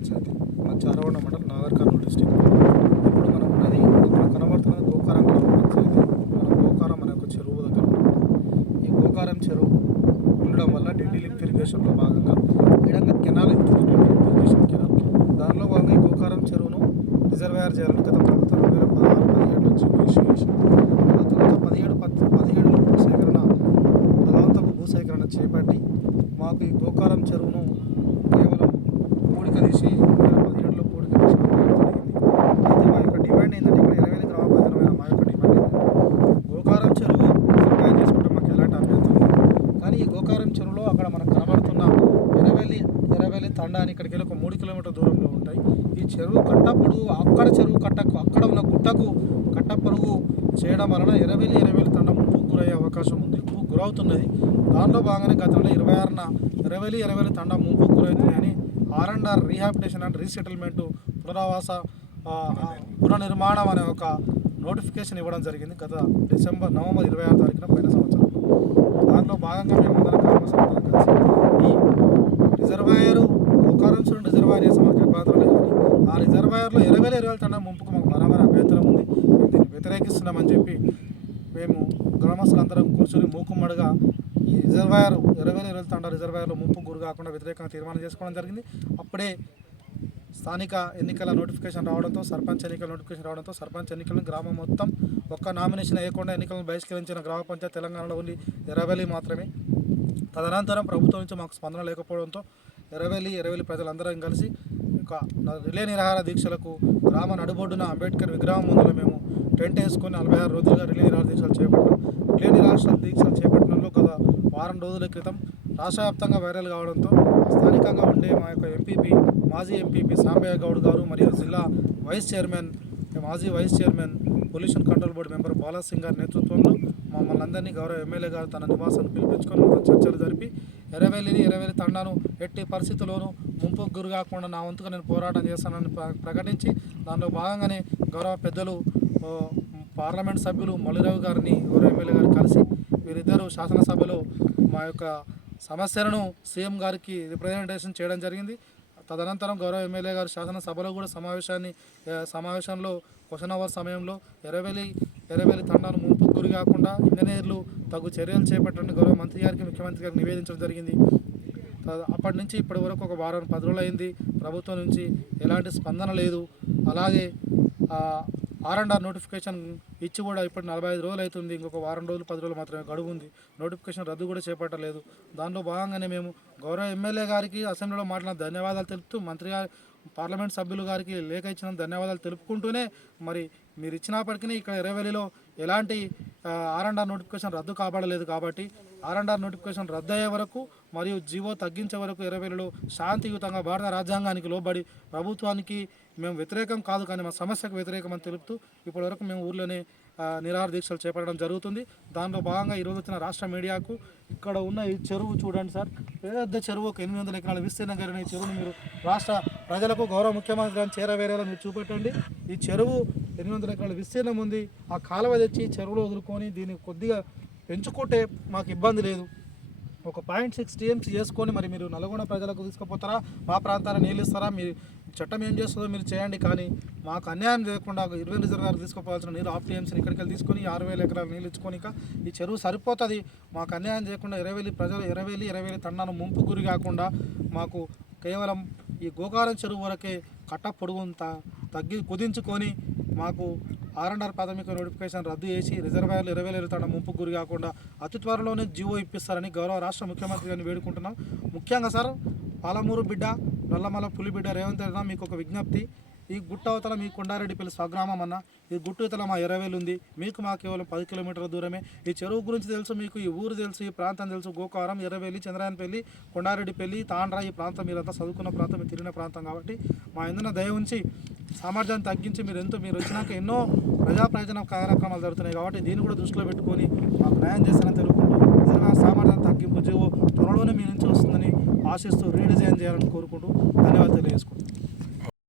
పంచాయతీ మా చారవణ మండలం నాగర్ కర్నూలు డిస్టిక్. ఇప్పుడు మనం ఉన్నది ఇక్కడ కనబడుతున్నది గోకారం గ్రామ పంచాయతీ. మనం గోకారం అనే ఒక చెరువు దగ్గర ఉన్నాం. ఈ గోకారం చెరువు ఉండడం వల్ల ఢిల్లీ లిఫ్ట్ ఇరిగేషన్లో భాగంగా ఈడంగా కెనాల్ అవుతుంది, ఢిల్లీ లిఫ్ట్ ఇరిగేషన్ కెనాల్. దానిలో భాగంగా ఈ గోకారం చెరువును రిజర్వాయర్ చేయాలని గత ప్రభుత్వం 2016-17 జీవో ఇష్యూ చేసింది. ఆ తర్వాత 17లో భూసేకరణ బలవంతపు భూసేకరణ చేపట్టి మాకు ఈ గోకారం చెరువును కేవలం పూడిక తీసి 2017లో పూడిక తీసి జరిగింది. అయితే మా యొక్క డిమాండ్ ఏంటంటే ఇక్కడ 20 గ్రామ పంచాయతీమైన మా యొక్క డిమాండ్ ఏంటంటే గోకారం చెరువు రిజర్వాయర్ చేసుకుంటే మాకు ఎలాంటి అభ్యంతరం లేదు. కానీ ఈ గోకారం చెరువులో అక్కడ మనకు కనబడుతున్న ఎరవెల్లి తండా అని ఇక్కడికి వెళ్ళి ఒక 3 కిలోమీటర్ల దూరంలో ఉంటాయి. ఈ చెరువు కట్ట పొడుగు అక్కడ చెరువు కట్టకు అక్కడ ఉన్న గుట్టకు కట్ట పొడుగు చేయడం వలన ఎరవెల్లి తండా ముంపుకు గురయ్యే అవకాశం ఉంది, గురవుతున్నది. దానిలో భాగంగానే గత నెల 26న ఎరవెల్లి తండా ముంపుకు గురవుతున్నాయని R&R రీహాబిటేషన్ అండ్ రీసెటిల్మెంట్ పునరావాస పునర్నిర్మాణం అనే ఒక నోటిఫికేషన్ ఇవ్వడం జరిగింది గత నవంబర్ 26 తారీఖున పోయిన సంవత్సరం. దానిలో భాగంగా మేమందరం గ్రామస్తులందరం కలిసి ఈ రిజర్వాయర్ గోకారం చెరువు రిజర్వాయర్ చేస్తే మాకు ఇబ్బందులు లేదు, కానీ ఆ రిజర్వాయర్లో ఎరవెల్లి తండా ముంపుకు మాకు బరాబర్ అభ్యంతరం ఉంది. మేము దీన్ని వ్యతిరేకిస్తున్నామని చెప్పి మేము గ్రామస్తులందరం కూర్చొని మూకుమ్మడిగా ఈ ఎరవెల్లి తండా రిజర్వాయర్లో ముంపుకు గురి కాకుండా వ్యతిరేకంగా తీర్మానం చేసుకోవడం జరిగింది. అప్పుడే స్థానిక ఎన్నికల నోటిఫికేషన్ రావడంతో సర్పంచ్ ఎన్నికలను గ్రామం మొత్తం ఒక్క నామినేషన్ వేయకుండా ఎన్నికలను బహిష్కరించిన గ్రామ పంచాయతీ తెలంగాణలో ఉంది ఎరవెల్లి మాత్రమే. తదనంతరం ప్రభుత్వం నుంచి మాకు స్పందన లేకపోవడంతో ఎరవెల్లి ప్రజలందరం కలిసి ఒక రిలే నిరాహార దీక్షలకు గ్రామ నడుబొడ్డున అంబేద్కర్ విగ్రహం ముందులో మేము టెంట్ వేసుకొని 46 రోజులుగా రిలే నిరాహార దీక్షలు చేపట్టాం. రిలే నిరాహార దీక్షలు చేపట్టడంలో గత వారం రోజుల క్రితం రాష్ట్ర వ్యాప్తంగా వైరల్ కావడంతో స్థానికంగా ఉండే మా యొక్క మాజీ ఎంపీపీ సాంబయ్య గౌడ్ గారు మరియు జిల్లా మాజీ vice chairman pollution control board member Balasingh గారి నేతృత్వంలో మమ్మల్ని అందరినీ గౌరవ ఎమ్మెల్యే గారు తన నివాసాన్ని పిలిపించుకొని మొత్తం చర్చలు జరిపి ఎరవెల్లి తండాను ఎట్టి పరిస్థితుల్లోనూ ముంపుకు గురి కాకుండా నా వంతుగా నేను పోరాటం చేస్తానని ప్రకటించి దానిలో భాగంగానే గౌరవ పెద్దలు పార్లమెంట్ సభ్యులు మల్లిరావు గారిని గౌరవ ఎమ్మెల్యే గారు కలిసి వీరిద్దరూ శాసనసభలో మా యొక్క సమస్యలను సీఎం గారికి రిప్రజెంటేషన్ చేయడం జరిగింది. తదనంతరం గౌరవ ఎమ్మెల్యే గారు శాసనసభలో కూడా సమావేశంలో క్వశ్చన్ అవర్ సమయంలో ఎరవెల్లి తండాను ముంపుకు గురి కాకుండా ఇంజనీర్లు తగు చర్యలు చేపట్టండి గౌరవ మంత్రి గారికి ముఖ్యమంత్రి గారికి నివేదించడం జరిగింది. అప్పటి నుంచి ఇప్పటి వరకు ఒక వారం 10 రోజులు అయింది. ప్రభుత్వం నుంచి ఎలాంటి స్పందన లేదు. అలాగే R&R నోటిఫికేషన్ ఇచ్చి కూడా ఇప్పుడు 45 రోజులు అవుతుంది. ఇంకొక వారం రోజులు 10 రోజులు మాత్రమే గడువు ఉంది. నోటిఫికేషన్ రద్దు కూడా చేపట్టలేదు. దానిలో భాగంగానే మేము గౌరవ ఎమ్మెల్యే గారికి అసెంబ్లీలో మాట్లాడిన ధన్యవాదాలు తెలుపుతూ మంత్రి గారు పార్లమెంట్ సభ్యులు గారికి లేఖ ఇచ్చిన ధన్యవాదాలు తెలుపుకుంటూనే మరి మీరు ఇచ్చినప్పటికీ ఇక్కడ ఎరవెల్లిలో ఎలాంటి R&R నోటిఫికేషన్ రద్దు కాబడలేదు. కాబట్టి R&R నోటిఫికేషన్ రద్దు అయ్యే వరకు మరియు జీవో తగ్గించే వరకు ఎరవెల్లిలో శాంతియుతంగా భారత రాజ్యాంగానికి లోబడి ప్రభుత్వానికి మేము వ్యతిరేకం కాదు, కానీ మా సమస్యకు వ్యతిరేకం అని తెలుపుతూ ఇప్పటివరకు మేము ఊర్లోనే నిరాహార దీక్షలు చేపట్టడం జరుగుతుంది. దానిలో భాగంగా ఈరోజు వచ్చిన రాష్ట్ర మీడియాకు ఇక్కడ ఉన్న ఈ చెరువు చూడండి సార్, పెద్ద చెరువు, ఒక 800 ఎకరాల విస్తీర్ణం కలిగిన ఈ చెరువును మీరు రాష్ట్ర ప్రజలకు గౌరవ ముఖ్యమంత్రి గారిని చేరవేరేలా మీరు చూపెట్టండి. ఈ చెరువు 800 ఎకరాల విస్తీర్ణం ఉంది. ఆ కాలువ తెచ్చి చెరువులో వదులుకొని దీన్ని కొద్దిగా పెంచుకుంటే మాకు ఇబ్బంది లేదు. ఒక 0.6 TMC చేసుకొని మరి మీరు నల్గొండ ప్రజలకు తీసుకుపోతారా, మా ప్రాంతాన్ని నీళ్ళు ఇస్తారా, మీరు చట్టం ఏం చేస్తుందో మీరు చేయండి. కానీ మాకు అన్యాయం చేయకుండా 20 రిజర్వాయర్ తీసుకుపోవాల్సిన నీళ్ళు 1/2 TMCని ఇక్కడికి వెళ్ళి తీసుకొని 6,000 ఎకరాలు నీళ్ళు ఇచ్చుకొని ఈ చెరువు సరిపోతుంది. మాకు అన్యాయం చేయకుండా ఎరవెల్లి తండాను ముంపు గురి కాకుండా మాకు కేవలం ఈ గోకారం చెరువు వరకే కట్ట పొడుగును కుదించుకొని మాకు R&R ప్రాథమిక నోటిఫికేషన్ రద్దు చేసి రిజర్వాయర్లు ఎరవెల్లి తండా ముంపు గురి కాకుండా అతి త్వరలోనే జీవో ఇప్పిస్తారని గౌరవ రాష్ట్ర ముఖ్యమంత్రి గారిని వేడుకుంటున్నాం. ముఖ్యంగా సార్, పాలమూరు బిడ్డ, నల్లమల పులి బిడ్డ రేవంత్ రెడ్డి మీకు ఒక విజ్ఞప్తి. ఈ గుట్ట అవతల మీ కొండారెడ్డిపల్లి స్వగ్రామం అన్న, ఈ గుట్టు ఇతల మా ఎరవెల్లి ఉంది. మా కేవలం 10 కిలోమీటర్ల దూరమే. ఈ చెరువు గురించి తెలుసు మీకు, ఈ ఊరు తెలుసు, ఈ ప్రాంతం తెలుసు. గోకారం, ఎరవెల్లి, చంద్రాయనపల్లి, కొండారెడ్డిపల్లి, తాండ్రా, ఈ ప్రాంతం మీరంతా చదువుకున్న ప్రాంతం, మీరు తిరిగిన ప్రాంతం. కాబట్టి మా ఎందున దయ ఉంచి సామర్థ్యాన్ని తగ్గించి మీరు వచ్చినాక ఎన్నో ప్రయోజన కార్యక్రమాలు జరుగుతున్నాయి. కాబట్టి దీన్ని కూడా దృష్టిలో పెట్టుకొని మాకు న్యాయం చేస్తారని తెలుపుకుంటూ నిజంగా సామర్థ్యాన్ని తగ్గింపు జీవో త్వరలోనే మీ నుంచి వస్తుందని ఆశిస్తూ రీడిజైన్ చేయాలని కోరుకుంటూ ధన్యవాదాలు తెలియజేసుకుంటాం.